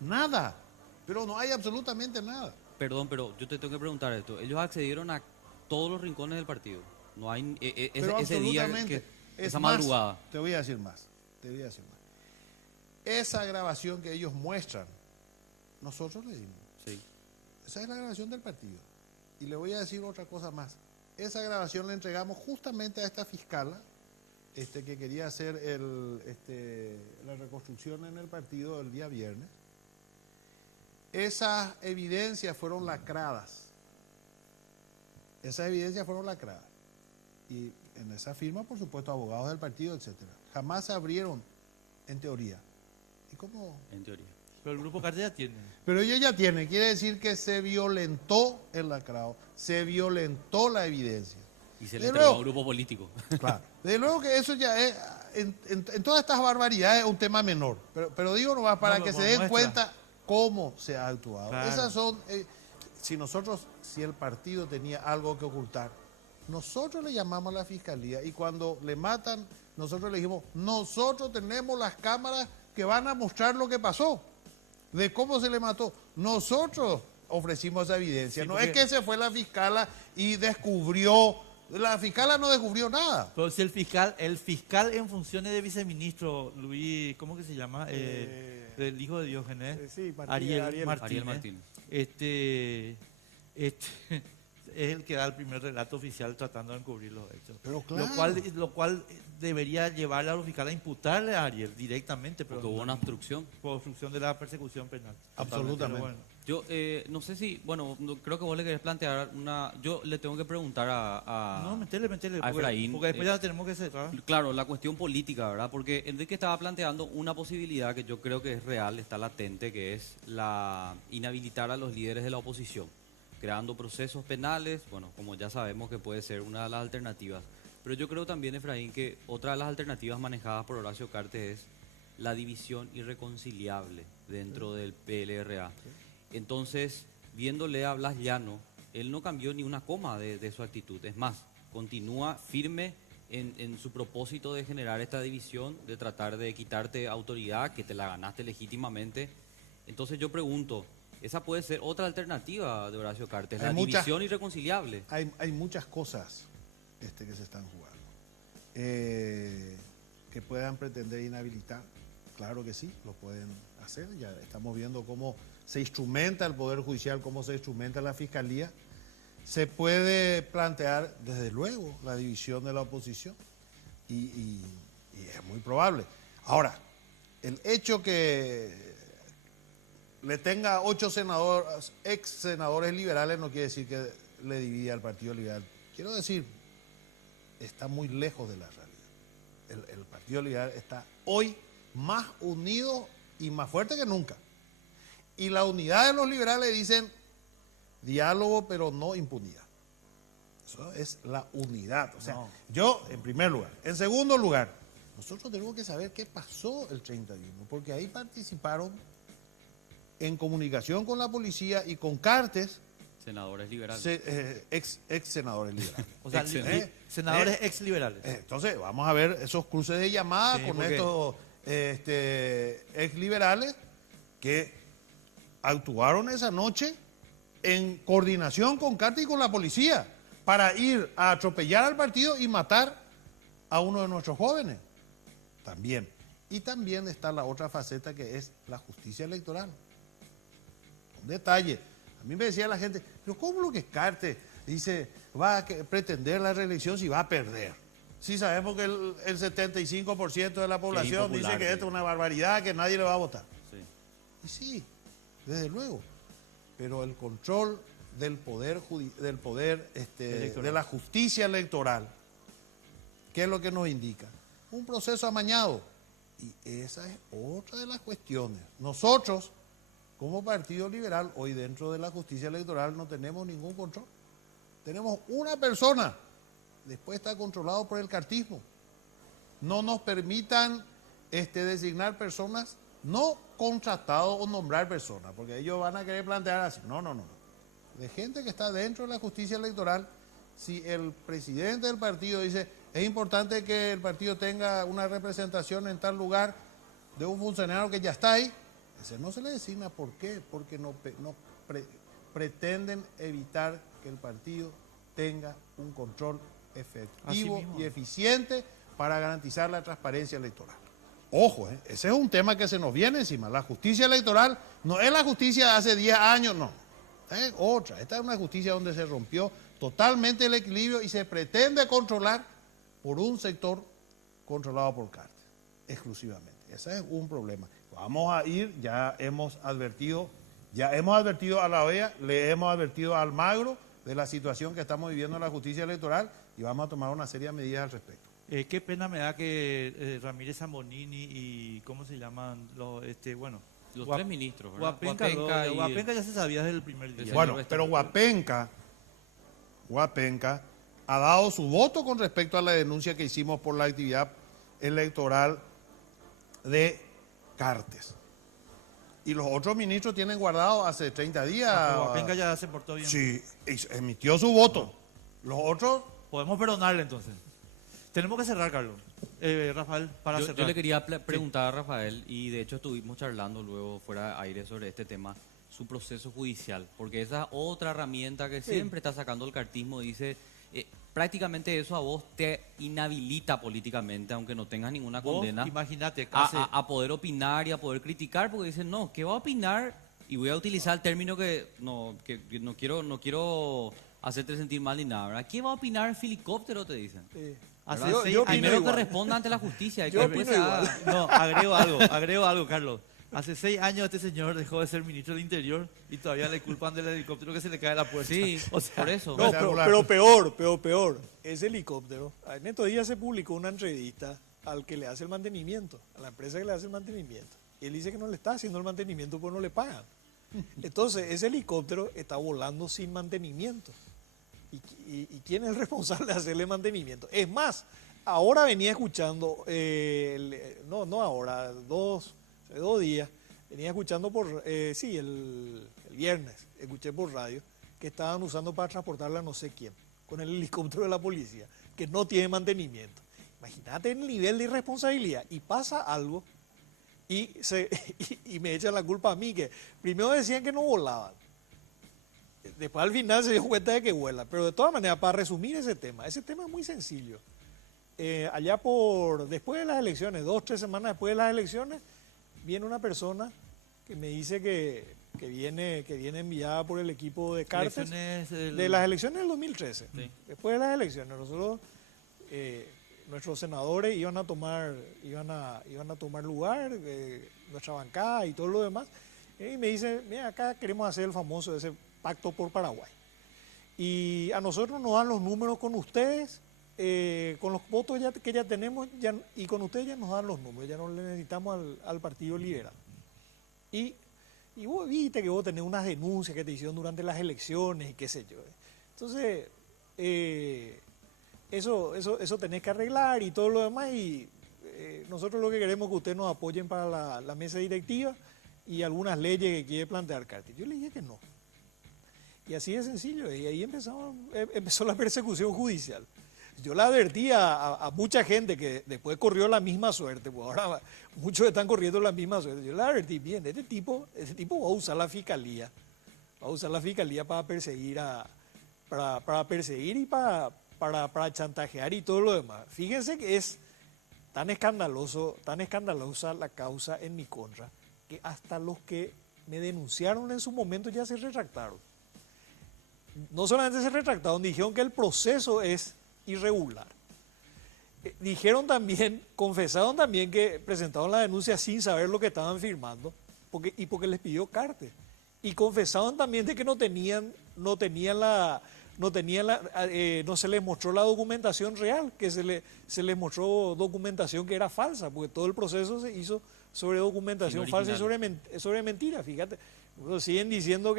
Nada, pero no hay absolutamente nada. Perdón, pero yo te tengo que preguntar esto. Ellos accedieron a todos los rincones del partido. No hay ese día, esa madrugada. Te voy a decir más. Esa grabación que ellos muestran, nosotros le dimos. Sí. Esa es la grabación del partido. Y le voy a decir otra cosa más. Esa grabación la entregamos justamente a esta fiscala que quería hacer la reconstrucción en el partido el día viernes. Esas evidencias fueron lacradas. Y en esa firma, por supuesto, abogados del partido, etcétera. Jamás se abrieron, en teoría. ¿Y cómo? En teoría. Pero el grupo Carter ya tiene. Pero ellos ya tienen, quiere decir que se violentó el lacrado, se violentó la evidencia. Y se le entregó a un grupo político. Claro. Desde luego que eso ya es, en todas estas barbaridades, es un tema menor. Pero digo nomás para que se den cuenta cómo se ha actuado. Claro. Esas son, si el partido tenía algo que ocultar, nosotros le llamamos a la fiscalía y cuando le matan, nosotros le dijimos, nosotros tenemos las cámaras que van a mostrar lo que pasó, de cómo se le mató. Nosotros ofrecimos esa evidencia. Sí, no es que se fue la fiscala y descubrió, la fiscala no descubrió nada. Pero si el fiscal en funciones de viceministro, Luis, ¿cómo que se llama? El hijo de Diógenes. Sí, Ariel Martínez. Es el que da el primer relato oficial tratando de encubrir los hechos. Pero claro. Lo cual debería llevarle a los fiscales a imputarle a Ariel directamente. Porque hubo una obstrucción. Por obstrucción de la persecución penal. Absolutamente. Bueno. Yo no sé si, bueno, creo que vos le querés plantear una... Yo le tengo que preguntar No, metele, a Efraín, porque después ya tenemos que cerrar. claro, la cuestión política, ¿verdad? Porque Enrique estaba planteando una posibilidad que yo creo que es real, está latente, que es la inhabilitar a los líderes de la oposición, creando procesos penales, bueno, como ya sabemos que puede ser una de las alternativas. Pero yo creo también, Efraín, que otra de las alternativas manejadas por Horacio Cartes es la división irreconciliable dentro del PLRA. Entonces, viéndole a Blas Llano, él no cambió ni una coma de su actitud. Es más, continúa firme en su propósito de generar esta división, de tratar de quitarte autoridad, que te la ganaste legítimamente. Entonces yo pregunto, ¿esa puede ser otra alternativa de Horacio Cartes? La división irreconciliable. Hay muchas cosas que se están jugando. Que puedan pretender inhabilitar, claro que sí, lo pueden hacer. Ya estamos viendo cómo se instrumenta el Poder Judicial, cómo se instrumenta la Fiscalía. Se puede plantear, desde luego, la división de la oposición y es muy probable. Ahora, el hecho que le tenga 8 senadores, ex senadores liberales, no quiere decir que le divida al Partido Liberal. Quiero decir, está muy lejos de la realidad. El Partido Liberal está hoy más unido y más fuerte que nunca. Y la unidad de los liberales dicen diálogo pero no impunidad. Eso es la unidad. O sea, yo en primer lugar. En segundo lugar, nosotros tenemos que saber qué pasó el 31, porque ahí participaron en comunicación con la policía y con Cartes. Senadores liberales. Ex senadores liberales. O sea, senadores ex liberales. Entonces, vamos a ver esos cruces de llamadas con estos ex liberales que actuaron esa noche en coordinación con Cartes y con la policía para ir a atropellar al partido y matar a uno de nuestros jóvenes. También. Y también está la otra faceta que es la justicia electoral. Un detalle. A mí me decía la gente, pero ¿cómo lo que Cartes dice va a pretender la reelección si va a perder? Si sabemos que el 75% de la población dice que esto es una barbaridad, que nadie le va a votar. Sí. Y sí, desde luego. Pero el control del poder de la justicia electoral, ¿qué es lo que nos indica? Un proceso amañado. Y esa es otra de las cuestiones. Nosotros, como Partido Liberal, hoy dentro de la justicia electoral no tenemos ningún control. Tenemos una persona, después está controlado por el cartismo. No nos permitan designar personas, no contratados o nombrar personas, porque ellos van a querer plantear así. No. De gente que está dentro de la justicia electoral, si el presidente del partido dice, es importante que el partido tenga una representación en tal lugar de un funcionario que ya está ahí, ese no se le designa. ¿Por qué? Porque pretenden evitar que el partido tenga un control efectivo y eficiente para garantizar la transparencia electoral. Ojo, ese es un tema que se nos viene encima. La justicia electoral no es la justicia de hace 10 años, no. Esta es otra. Esta es una justicia donde se rompió totalmente el equilibrio y se pretende controlar por un sector controlado por Cartes, exclusivamente. Ese es un problema. Vamos a ir, ya hemos advertido a la OEA, le hemos advertido a Almagro de la situación que estamos viviendo en la justicia electoral y vamos a tomar una serie de medidas al respecto. Qué pena me da que Ramírez Zambonini y ¿cómo se llaman? Los tres ministros, ¿verdad? Guapenca ya se sabía desde el primer día. Bueno, pero Guapenca ha dado su voto con respecto a la denuncia que hicimos por la actividad electoral de Cartes. Y los otros ministros tienen guardado hace 30 días. Guapenca ya se portó bien. Sí, emitió su voto. Los otros... Podemos perdonarle entonces. Tenemos que cerrar, Carlos. Rafael, para cerrar. Yo le quería preguntar a Rafael, y de hecho estuvimos charlando luego fuera de aire sobre este tema, su proceso judicial, porque esa otra herramienta que siempre está sacando el cartismo, dice, prácticamente eso a vos te inhabilita políticamente, aunque no tengas ninguna condena, imagínate, a poder opinar y a poder criticar, porque dicen, no, ¿qué va a opinar? Y voy a utilizar el término que no quiero hacerte sentir mal ni nada, ¿verdad? ¿Qué va a opinar Filicóptero? Te dicen. Yo primero igual. Que responda ante la justicia. Yo opino igual. No, agrego algo, Carlos. Hace 6 años este señor dejó de ser ministro del Interior y todavía le culpan del helicóptero que se le cae a la puerta. Sí, o sea, por eso. No, Espectacular. pero peor. Ese helicóptero. En estos días se publicó una entrevista al que le hace el mantenimiento, a la empresa que le hace el mantenimiento. Y él dice que no le está haciendo el mantenimiento porque no le pagan. Entonces, ese helicóptero está volando sin mantenimiento. ¿Y quién es el responsable de hacerle mantenimiento? Es más, ahora venía escuchando, no ahora, hace 2 días, venía escuchando el viernes, escuché por radio, que estaban usando para transportarla a no sé quién, con el helicóptero de la policía, que no tiene mantenimiento. Imagínate el nivel de irresponsabilidad. Y pasa algo y me echan la culpa a mí, que primero decían que no volaban. Después al final se dio cuenta de que vuela. Pero de todas maneras, para resumir ese tema es muy sencillo. Después de las elecciones, 2-3 semanas después de las elecciones, viene una persona que me dice que viene enviada por el equipo de Cartes de las elecciones del 2013. Sí. Después de las elecciones, nosotros, nuestros senadores iban a tomar lugar, nuestra bancada y todo lo demás. Y me dice, mira, acá queremos hacer el famoso ese pacto por Paraguay. Y a nosotros nos dan los números con ustedes, con los votos que ya tenemos, y con ustedes ya nos dan los números, ya no le necesitamos al Partido Liberal. Y vos viste que vos tenés unas denuncias que te hicieron durante las elecciones y qué sé yo. Entonces, eso tenés que arreglar y todo lo demás, y nosotros lo que queremos es que ustedes nos apoyen para la mesa directiva y algunas leyes que quiere plantear Cartes. Yo le dije que no. Y así de sencillo, y ahí empezó la persecución judicial. Yo le advertí a mucha gente que después corrió la misma suerte, pues ahora muchos están corriendo la misma suerte. Yo le advertí, bien, este tipo va a usar la fiscalía, para perseguir y para chantajear y todo lo demás. Fíjense que es tan escandalosa la causa en mi contra, que hasta los que me denunciaron en su momento ya se retractaron. No solamente se retractaron, dijeron que el proceso es irregular. Confesaron también que presentaron la denuncia sin saber lo que estaban firmando, porque les pidió Cartes. Y confesaron también de que no se les mostró la documentación real, que se les mostró documentación que era falsa, porque todo el proceso se hizo sobre documentación falsa y sobre mentira, fíjate. Siguen diciendo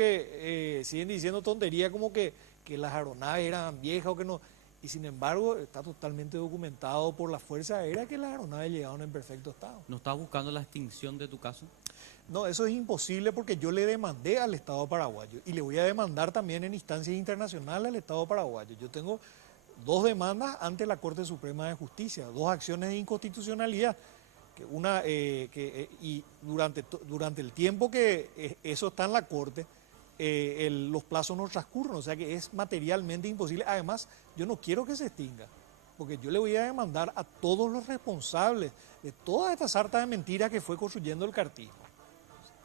tonterías como que las aeronaves eran viejas o que no. Y sin embargo, está totalmente documentado por la Fuerza Aérea que las aeronaves llegaron en perfecto estado. ¿No estás buscando la extinción de tu caso? No, eso es imposible porque yo le demandé al Estado paraguayo y le voy a demandar también en instancias internacionales al Estado paraguayo. Yo tengo 2 demandas ante la Corte Suprema de Justicia, 2 acciones de inconstitucionalidad. Y durante el tiempo que eso está en la Corte, los plazos no transcurren, o sea que es materialmente imposible. Además, yo no quiero que se extinga, porque yo le voy a demandar a todos los responsables de toda esta sarta de mentiras que fue construyendo el cartismo.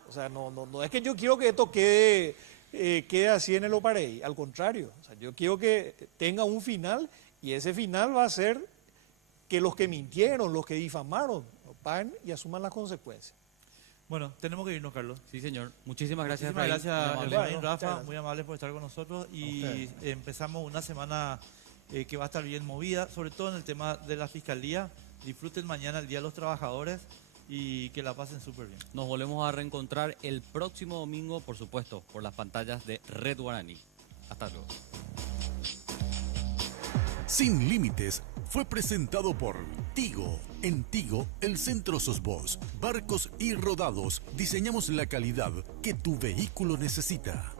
O sea, no es que yo quiero que esto quede así en el Oparey, al contrario, o sea, yo quiero que tenga un final, y ese final va a ser que los que mintieron, los que difamaron, paguen y asuman las consecuencias. Bueno, tenemos que irnos, Carlos. Sí, señor. Muchísimas gracias, Muchísimas Efraín. gracias, Muy amable. Efraín, Bueno, Rafa, muchas muy amables por estar con nosotros, y ustedes. empezamos una semana que va a estar bien movida, sobre todo en el tema de la Fiscalía. Disfruten mañana el Día de los Trabajadores y que la pasen súper bien. Nos volvemos a reencontrar el próximo domingo, por supuesto, por las pantallas de Red Guaraní. Hasta luego. Sin Límites fue presentado por Tigo. En Tigo, el centro sos vos. Barcos y rodados, diseñamos la calidad que tu vehículo necesita.